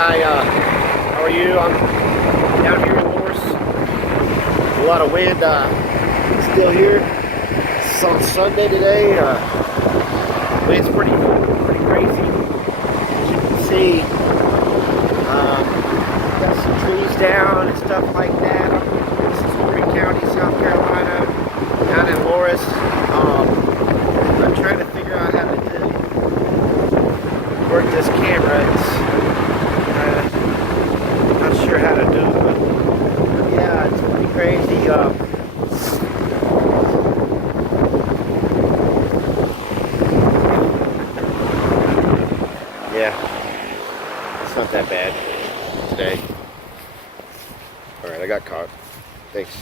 how are you? I'm down here in Loris. A lot of wind still here. It's on Sunday today. Wind's pretty crazy. As you can see, got some trees down and stuff like that. This is Horry County, South Carolina, down in Loris. I'm trying to figure out how to work this camera. I'm not sure how to do it, but yeah, it's pretty crazy. Yeah, it's not that bad today. Alright, I got caught. Thanks.